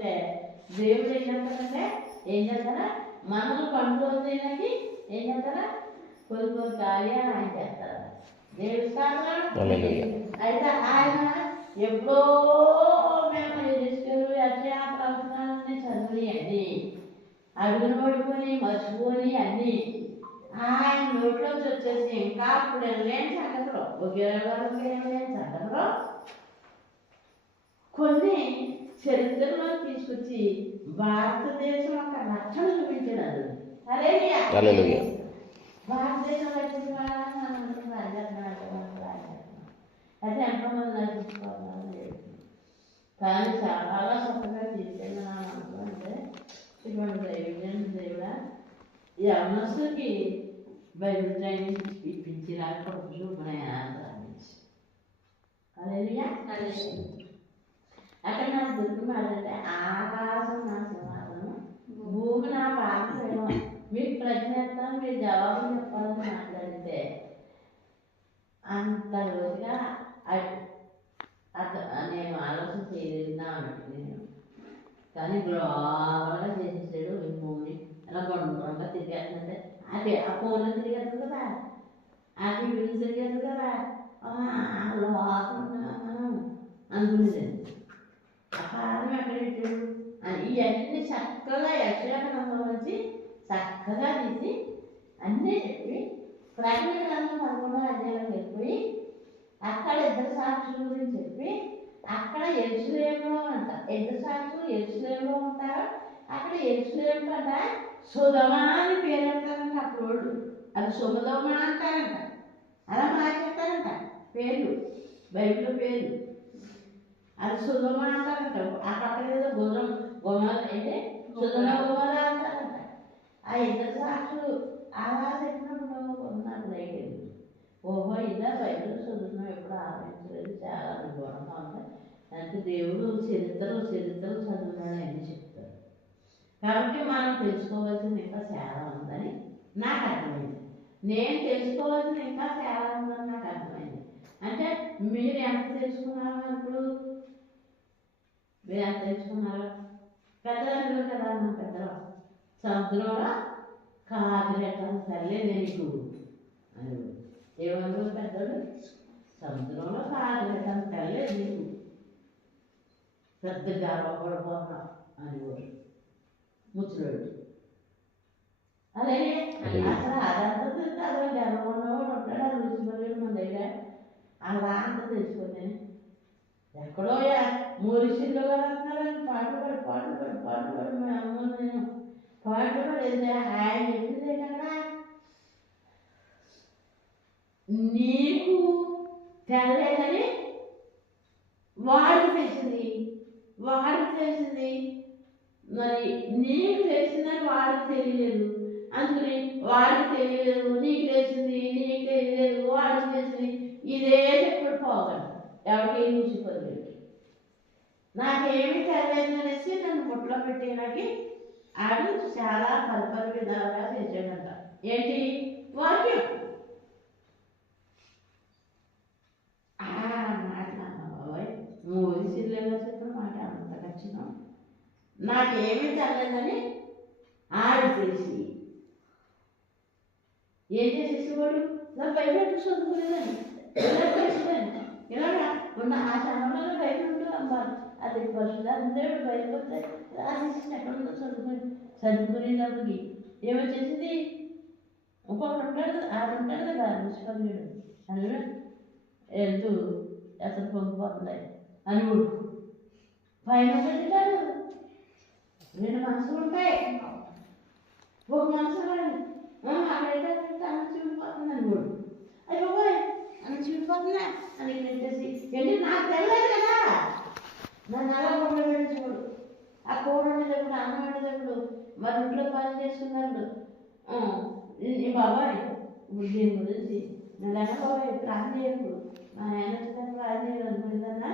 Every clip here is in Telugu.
పడుకుంటే దేవుడు ఏం చేస్తాడంటే ఏం చేస్తారా మనల్ని కంట్రోల్ చేయడానికి ఏం చేస్తారా కొన్ని కొన్ని కార్యాలు ఆయన చేస్తారు దేవుడు. అయితే ఆయన ఎప్పుడో మేము తీసుకెళ్ళి అక్షయ ప్రవచనాలని చదివి అడుగున పడుకొని మర్చిపోని అన్నీ. ఆయన నోట్లోంచి వచ్చేసి ఇంకా అప్పుడు లేని సంగతిలో ఒక ఏం లేని సంగతిలో కొన్ని చరిత్రలో తీసుకొచ్చి భారతదేశం ఒక రక్షణ చూపించాడు హల్లెలూయా. హల్లెలూయా. భారతదేశం రాజాత్మక అయితే ఎంతమంది నడిపించుకోవాలని లేదు. కానీ చాలా చక్కగా తీసుకెళ్ళినాను అనుకుంటే ఇటువంటి దైవజన్ దేవుడా. ఈ అమ్మసుకి బైబిల్ ట్రైనింగ్ ఇప్పించి రాకపోతే చూపునాయని ప్రార్థించి హల్లెలూయా. అక్కడ నాకు గుర్తుమాడంటే ఆకాశం నా సింహాసనం భూమి నా పాత్ర మీకు ప్రశ్న ఇస్తాను మీరు జవాబు చెప్పాలని మాట్లాడితే అంత రోజుగా అట్- అత నేను ఆలోచన చేయలేదున్నాను నేను కానీ గ్లోబల్గా చేసేసాడు ఈ భూమిని అలా గుండ్రంగా తిరిగేస్తుంటే అది ఆ ఫోన్లో తిరిగేస్తుంది కదా ఆ టీవీలో తిరిగేస్తుంది కదా ఆ, లోపల అపారం అనుకునేదండి అని ఇవన్నీ చక్కగా యక్షగానంలో నుంచి చక్కగా తీసి అన్నీ చెప్పి ప్రకటన గ్రంథం పదకొండో అధ్యాయంలోకి చెప్పి అక్కడ ఇద్దరు సాక్షుల గురించి చెప్పి అక్కడ ఎరుసలేములో అంట ఇద్దరు సాక్షులు ఎరుసలేములో ఉంటారు అక్కడ ఎరుసలేము కంట సుధమా అని పేరు అంటారంట అప్పుడు అది సుమదమ అంటారంట అలా మార్చేస్తారంట పేర్లు బైబిల్ పేర్లు అది సుధమ అంటారంట. ఆ పక్కన ఏదో గుర్రం గుమ్మ ఏంటి సుధమ గుమ్మల అంటారంట. ఆ ఇద్దరు సాక్షులు అలా చెప్పినప్పుడు నాకు లైట్ ఓహో ఇదా బైబిల్ చదువుతున్నాం ఎప్పుడు ఆలోచించలేదు చాలా అనుభవంగా ఉంది. అంటే దేవుడు చరిత్రలు చరిత్రలు చదువున్నాడు అని చెప్తారు. కాబట్టి మనం తెలుసుకోవాల్సింది ఇంకా చాలా ఉందని నాకు అర్థమైంది. నేను తెలుసుకోవాల్సింది ఇంకా చాలా ఉందని నాకు అర్థమైంది. అంటే మీరు ఎంత తెలుసుకున్నారు ఇప్పుడు? మీరు ఎంత తెలుసుకున్నారు? పెద్దలు కదా మన పెద్దలు సముద్రంలో కాదులేటం తల్లే నీకు అని ఏమన్నారు పెద్దలు సముద్రంలో కాదులేటం తల్లే నీకు పెద్ద గర్వపడిపోతున్నా అని ముచ్చులోడు అలాగే అసలు అదంతా అదే గర్వం ఉన్నవాడు ఉంటాడు విడిచిపోలేడు మన దగ్గర. అలా అంత తెలుసుకొని ఎక్కడో మూరిసిల్లో గారు అంటున్నారని పాటలు పాడి పాటలు పాడి పాటలు పాడి మా అమ్మ నేను. పాటలు పాడేది ఆయన చెప్పిందే కదా నీకు తెలలేదని వాడు చేసింది వాడు చేసింది మరి నీకు తెలిసిందని వాడికి తెలియలేదు. అందుకని వాడికి తెలియలేదు నీకు తెలిసింది నీకు తెలియలేదు వాడికి తెలిసింది. ఇదే చెప్పుడు పోగలరు ఎవరికి ఏం నాకేమి తెలియదు అనేసి నన్ను బుట్టలో పెట్టినకి ఆడు చాలా పరిపరి విధాలుగా చేసాడంట ఏంటి? వాక్యం. ఆ మాట చెప్పిన మాట అంత ఖచ్చితం నాకేమీ తెలియదని ఆడు తెలిసి. ఏం చేసేసేవాడు? ఇలా బయట చదువుకునేదాన్ని ఇలా చేసేదాన్ని? ఇలాగా ఉన్న ఆ సమయంలో బయట ఉంటూ అమ్మాలి అది పశుధాన్ని దేవుడు బయటకు వస్తే రాసేసి ఎక్కడ చదువుకుని చదువుకునేటప్పటికి ఏమొచ్చేసింది? ఇంకొకటి ఉంటాడు కదా, ఆడు ఉంటాడు కదా నిష్పంగుడు అని వెళ్తూ అసలు పొంగిపోతున్నాయి అని ఊడు పైన పెట్టాడు రెండు మనసులు ఉంటాయి. ఒక మనసు అక్కడైతే అన్న చూడిపోతుంది అని ఊడు అయ్యి బాబాయ్ అన్న చూడిపోతుందా అని పెట్టేసి వెళ్ళి నాకు తెలియదు నన్ను అలా ఉండబెట్టి చూడు. ఆ కూర దేవుడు అన్నం దేవుడు మరి ఇంట్లో పని చేసుకున్నప్పుడు ఆ, ఈ- బాబాయ్ ఇప్పుడు దీని గురించి నన్ను బాబాయ్ ప్రార్థన చేయకు మా ఆయన వచ్చిన ప్రార్థన చేయదు అనుకుంటుందన్నా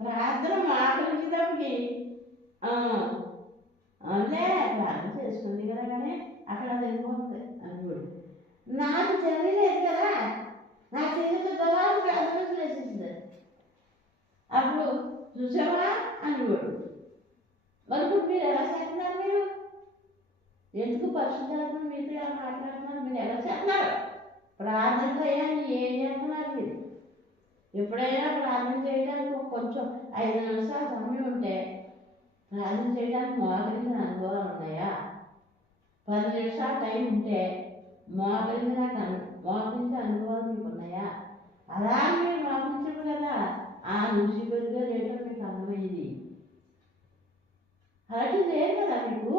ప్రార్థన మాట్లాడేటప్పటికి అంటే ప్రార్థన చేసుకుంది కదా కానీ అక్కడ అది వెళ్ళిపోతుంది అని కూడా నాకు తెలియలేదు కదా. నాకు తెలియదు కదా ప్రార్థన చేసింది అప్పుడు చూసావా అనేవాడు మరి ఇప్పుడు మీరు ఎలా చేస్తున్నారు మీరు? ఎందుకు పరిశుద్ధాత్మ మీతో ఎలా మాట్లాడుతున్నారు? మీరు ఎలా చేస్తున్నారు? ప్రార్థన చేయాలి ఏం చేస్తున్నారు మీరు? ఎప్పుడైనా ప్రార్థన చేయడానికి కొంచెం ఐదు నిమిషాల సమయం ఉంటే ప్రార్థన చేయడానికి మోకరించిన అనుభవాలు ఉన్నాయా? పది నిమిషాల టైం ఉంటే మోకరించిన మోకరించిన అనుభవాలు మీకు ఉన్నాయా? అలా మీరు మోకరించరు కదా ఆ నుంచి గారు ఏంటో అర్థమైంది అలాంటిది లేదు కదా మీకు?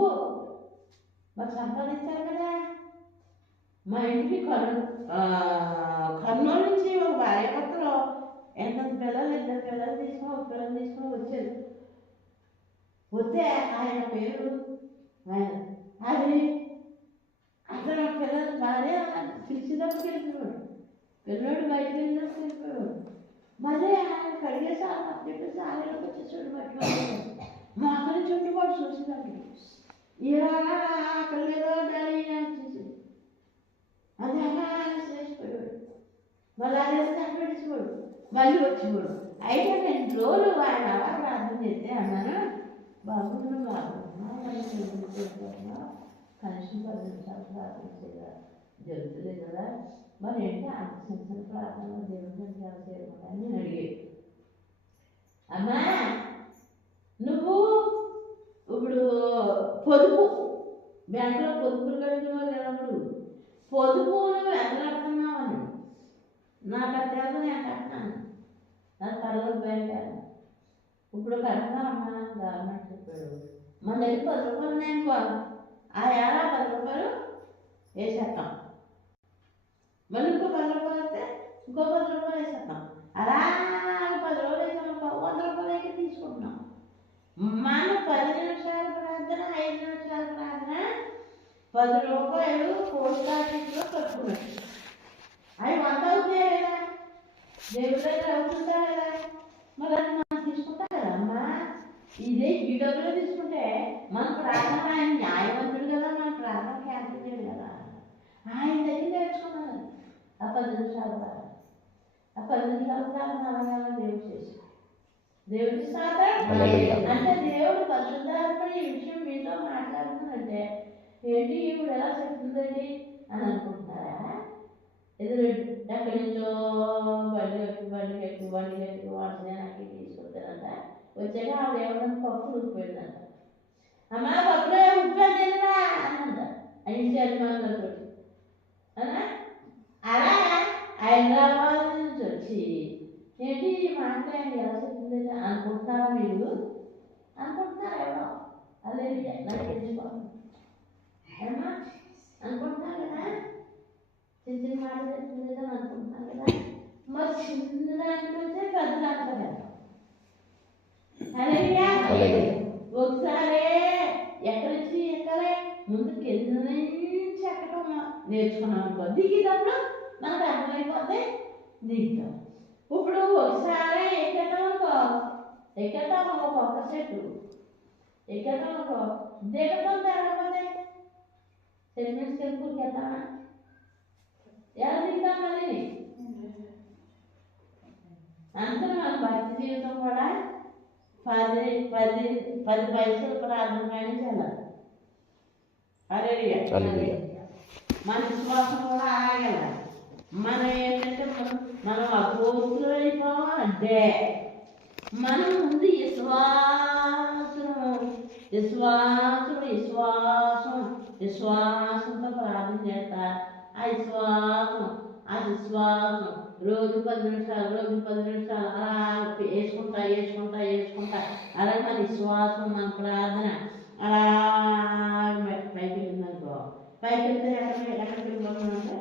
మాకు సంపాదించారు కదా. మా ఇంటికి కర్ణ కర్నూలు నుంచి ఒక భార్యభర్తలో ఎంతంత పిల్లలు ఇద్దరు పిల్లలు తీసుకుని ఒక పిల్లలు తీసుకుని వచ్చారు. వస్తే ఆయన పేరు ఆయన అది అతను పిల్లలు భార్య పిలిచినప్పుడు వెళ్ళిపోయాడు పిల్లడు బయటకు వెళ్ళినప్పుడు వెళ్ళిపోయాడు మళ్ళీ ఆయన కడిగేసి ఆయన చెప్పేసి ఆయనకు వచ్చేసాడు మా అక్కడి చుట్టుపాటు చూసినాడు ఇలాగా అక్కడ. ఏదో డాడీ వచ్చేసి అది అలా చేసిపోయాడు మళ్ళీ అదే కనిపెట్టేసిపోయాడు మళ్ళీ వచ్చిపోడు అయితే నేను రోజు ఆయన అలా ప్రార్థన చేస్తే అన్నాను బాబు బాగున్నా కనీసం పది నిమిషాలు ప్రార్థన చేయాలి. జరుగుతుంది కదా. మరి ఏంటి అంత చిన్న చిన్న ప్రార్థన దేవుని నేను అడిగేది అమ్మా నువ్వు ఇప్పుడు పొదుపు బ్యాంకులో పొదుపులు కట్టిన వాళ్ళు ఎల్లప్పుడు పొదుపు నువ్వు ఎంత కడుతున్నావని నాకు అది తెలుసు నేను కట్టినాను నాకు కళ్ళకు బ్యాంక్ ఇప్పుడు కడతానమ్మా గవర్నమెంట్ చెప్పాడు మన దగ్గర పది రూపాయలు ఉన్నాయనుకో ఆ ఏడా పది రూపాయలు వేసేస్తాం మళ్ళీ ఇంకో పది రూపాయలు వస్తే ఇంకో పది రూపాయలు వేసేస్తాం అలా పది రోజులు వేసాం వంద రూపాయలు అయితే తీసుకుంటున్నాం. మన పది నిమిషాల ప్రార్థన ఐదు నిమిషాల ప్రార్థన పది రూపాయలు పోస్ట్ ఆఫీస్లో కట్టుకున్నట్టు అవి వంద అవుతాయి కదా? దేవుడి దగ్గర అవుతుందా కదా మరి అది మనం తీసుకుంటా కదా ఇదే ఈ డబ్బులు తీసుకుంటే మన ప్రార్థన ఆయన న్యాయవంతుడు కదా మన ప్రార్థన క్యాన్సిల్ చేయడు కదా ఆయన దగ్గర నేర్చుకున్నాను ప్రార్థన ఆ పది నిమిషాల ప్రార్థన అలాగే దేవుడు చేసి దేవుడి హల్లెలూయా. అంటే దేవుడు పరిశుద్ధాత్మని ఈ విషయం మీతో మాట్లాడుతున్నాడంటే ఏంటి? ఇప్పుడు ఎలా చెప్తుందండి? అని అనుకుంటున్నారా? ఎదురు ఎక్కడి నుంచో బండి కట్టి బండి కట్టి బండి కట్టి వాడిని నాకు తీసుకొచ్చారంట వచ్చాక ఆవిడ ఏమన్నా పప్పు ఉడిపోయిందంట అమ్మా పప్పులో ఉప్పు అన్నంట ఐదు అభిమానులతో అలా అలా హైదరాబాద్ నుంచి వచ్చి ఏంటి ఈ మాట ఎలా చెప్తుంది అనుకుంటున్నారా మీరు అనుకుంటున్నారు ఎవరో అదే నాకు తెలుసుకోండి అనుకుంటున్నారు కదా చిన్న చిన్న మాట చెప్తుంది కదా అనుకుంటున్నారు కదా మరి చిన్న దాంట్లో నుంచే పెద్ద దాంట్లో వెళ్తాం హల్లెలూయా. ఒకసారి ఎక్కడి ఎక్కలే ముందు కింద నుంచి ఎక్కడం నేర్చుకున్నాం అనుకో దిగేటప్పుడు మనకు అర్థమైపోతే దిగుతాం ఇప్పుడు ఒకసారి అనుకో ఎక్కడం ఒక కొత్త చెట్టు ఎక్కడం అనుకో దిగటం చెట్టు నుంచి కిందకి వెళ్తామా ఎలా దిగుతాం మళ్ళీ అంతే మన భక్తి జీవితం కూడా పది పది పది పైసలు ప్రార్థన చేయాలి హల్లెలూయా. హల్లెలూయా. మన విశ్వాసం కూడా ఉండాలి. మనం ఏంటంటే మనం మనం అపోస్తులు అయిపోవాలంటే మనం ముందు విశ్వాసం విశ్వాసం విశ్వాసం విశ్వాసంతో ప్రార్థన చేస్తా ఆ విశ్వాసం ఆ విశ్వాసం రోజు పది నిమిషాలు రోజు పది నిమిషాలు అలా వేసుకుంటా వేసుకుంటా వేసుకుంటా అలా మన విశ్వాసం మన ప్రార్థన అలా పైకి వెళ్ళిందనుకో పైకి వెళ్తే ఎక్కడ ఎక్కడికి వెళ్ళిపోతుందంటే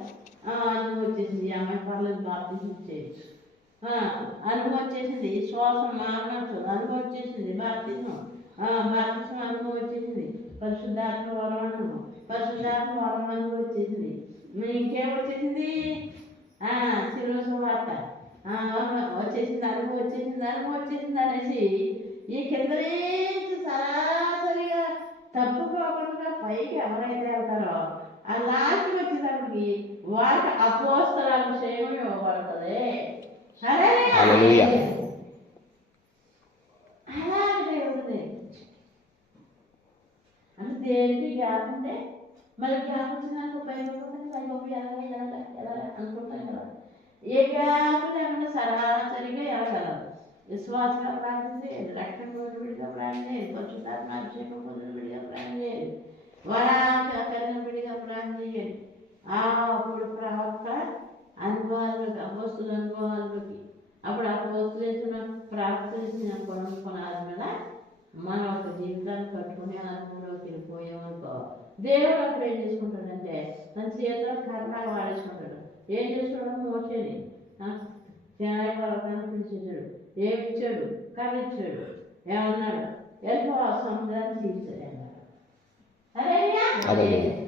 అనుభవం వచ్చేసింది. అమ్మాయి పర్లేదు బాప్తీసం చేయొచ్చు అనుభవం వచ్చేసింది. శ్వాసం మారవచ్చు అనుభవం వచ్చేసింది. బాప్తీసం. ఆ, బాప్తీసం అనుభవం వచ్చేసింది. పరిశుద్ధాత్మ వరం అనుభవం పరిశుద్ధాత్మ వరం అనుభవం వచ్చేసింది. ఇంకేం వచ్చేసింది? ఆ, వార్త. వచ్చేసింది. అనుభవం వచ్చేసింది. అనుభవం వచ్చేసింది అనేసి ఈ కింద నుంచి సరాసరిగా తప్పుకోకుండా పైకి ఎవరైతే వెళ్తారో ఆ లాస్ట్ వచ్చేసరికి వారికి అపోస్తల విషయం ఇవ్వబడుతుంది. సరే. అలాగే అంటే దేనికి కాకుంటే మరి గ్యాప్ వచ్చినాక భయపడుతుంది భయపడి ఎలాగ ఎలాగ ఎలాగ అనుకుంటాం కదా. ఏ గ్యాప్ లేకుండా సరాసరిగా ఎలాగలదు విశ్వాసంగా ప్రార్థన చేయాలి రక్తం విడిగా ప్రార్థన చేయాలి పరిశుద్ధాత్మ అభిషేకం విడిగా ప్రార్థన ప్రార్థన చేయాలి ఆ అప్పుడు ప్రవక్త అనుభవాల్లోకి అపోస్తుల అనుభవాల్లోకి. అప్పుడు అపోస్తులు వేసిన ప్రాప్తి చేసిన కొన కొనాలి మన ఒక జీవితాన్ని కట్టుకునే అనుభవంలోకి వెళ్ళిపోయామనుకో దేవుడు అప్పుడు ఏం చేసుకుంటాడంటే తన చేతిలో కర్ణాలు వాడేసుకుంటాడు. ఏం చేసుకుంటాడు మోసేని న్యాయ పర్వతాన్ని పిలిచేశాడు. ఏడ్చాడు కర్రిచ్చాడు ఏమన్నాడు? ఎక్కువ సముద్రాన్ని తీర్చాడు అన్నాడు. అదే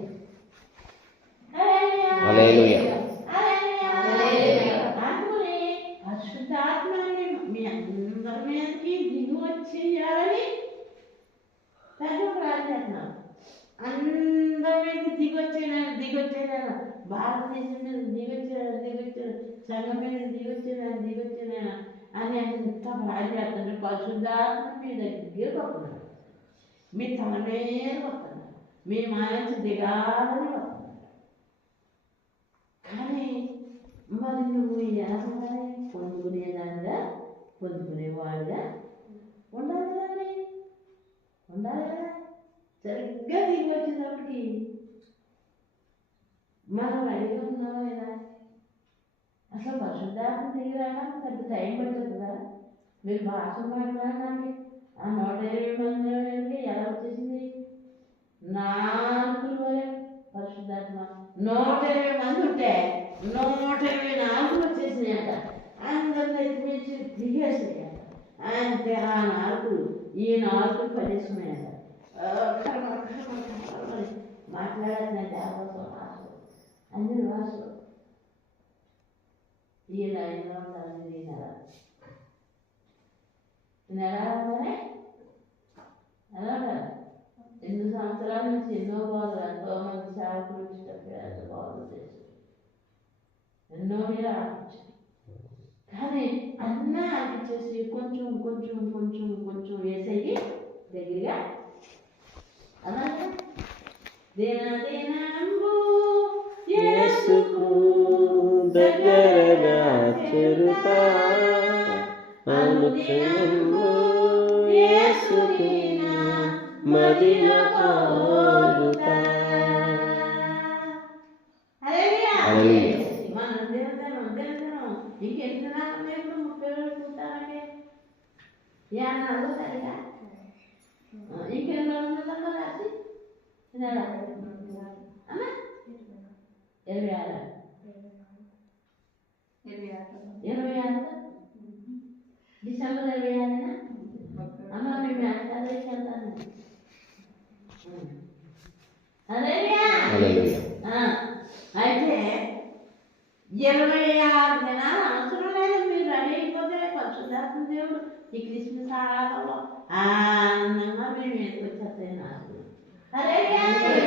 వచ్చేయాలని భారతదేశం మీద దిగి వచ్చేయాలని దిగి వచ్చేయాలి సంఘం మీద దిగి వచ్చేయాలని దిగి వచ్చేయాలని అని ఎంత ప్రార్థిస్తుంటే పరిశుద్ధాత్మ మీ దగ్గర వస్తున్నాడు మీ తల మీద వస్తున్నాడు మీ మనసు దిగాలని మరి నువ్వు ఎలా ఉండాలి పొందుకునేదానిగా పొందుకునేవాడుగా ఉండాలి కదా మరి ఉండాలి కదా. సరిగ్గా దిగి వచ్చినప్పటికి మనం రెడీగా ఉన్నామా లేదా? అసలు పరిశుద్ధాత్మ దిగి రావడానికి పెద్ద టైం పడుతుంది కదా. మీరు భాష మాట్లాడడానికి ఆ నూట ఇరవై మంది ఎలా వచ్చేసింది? నాలుగు పరిశుద్ధాత్మ. నూట ఇరవై మంది ఉంటే నూట ఇరవై నాలుగు వచ్చేసినాయట. అందరిని ఎత్తిమించి దిగేసినాయట. అంతే ఆ నాలుగు ఈ నాలుగు పడేసుకున్నాయట మాట్లాడాలంటే దేవతో భాషలు అన్ని భాషలు ఈ లైన్లో ఉండాలి ఈ నెల ఈ నెల ఉండాలి ఎలా ఉండాలి సంవత్సరాల నుంచి ఎన్నో బాధలు ఎంతో మంది సేవకులు వచ్చేటప్పుడు ఎంత బాధలు చేశారు ఎన్నో మీరు ఆడించారు కానీ అన్నీ ఆడించేసి కొంచెం కొంచెం కొంచెం కొంచెం వేసేయి దగ్గరగా అలాగే దిన దినంబు యేసుకు దగ్గరగా చేరుట అనుక్షణము యేసుకి మదిన కోరుట నెల అమ్మా ఇరవై ఆరు ఇరవై ఆరు డిసెంబర్ ఇరవై ఆరునా అమ్మ మేము అదే వెళ్తాను హల్లెలూయా. హల్లెలూయా. ఆ, అయితే ఇరవై ఆరు దినాలు అవసరం లేదు మీరు రెడీ అయిపోతే పరిశుద్ధాత్మ దేవుడు ఈ క్రిస్మస్ ఆరాధనలో ఆనందంగా మేము ఎందుకు వచ్చేస్తాయి నాకు Aleluia!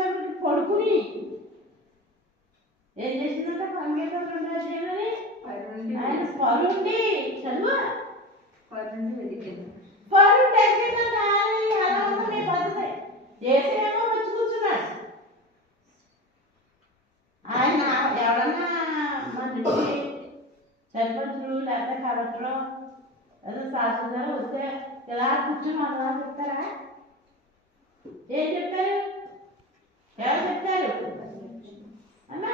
వచ్చినప్పుడు పడుకుని. ఏం చేసిందట? సంగీతం రెండని ఆయన పరుండి చదువు? పరుండి ఎక్కిందట అని అలా ఉంది పద్ధతి వచ్చి కూర్చున్నాడు. ఆయన ఎవరన్నా మన ఇంటికి సర్పంచులు లేకపోతే కలెక్టరు ఏదో శాస్త్రం వస్తే ఇలా కూర్చుని అలా చెప్తారా? ఏం చెప్తారు? ఎవరు చెప్తారు అమ్మా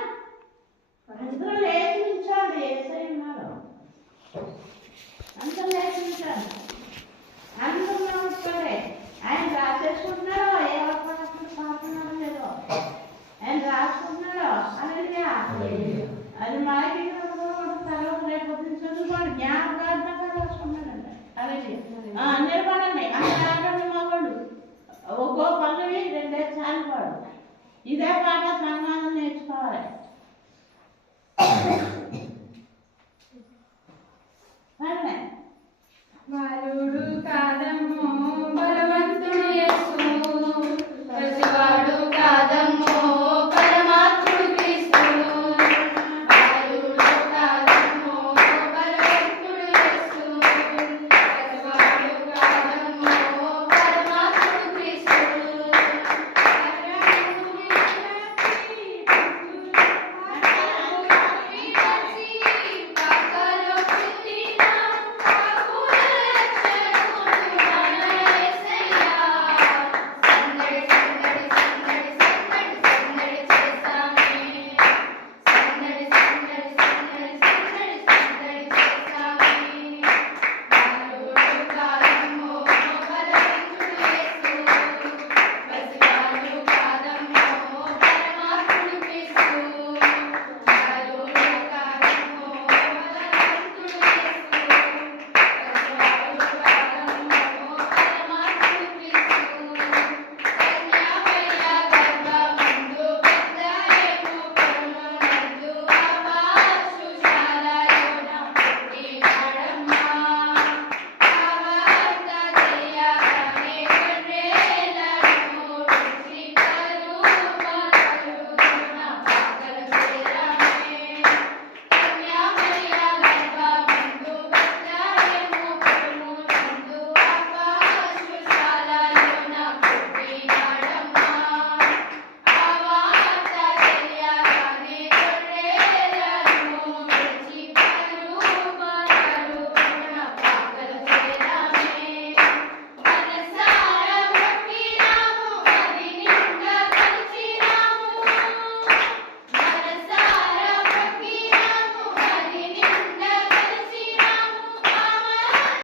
అందరూ లేచి నిల్చోండి. ఏసై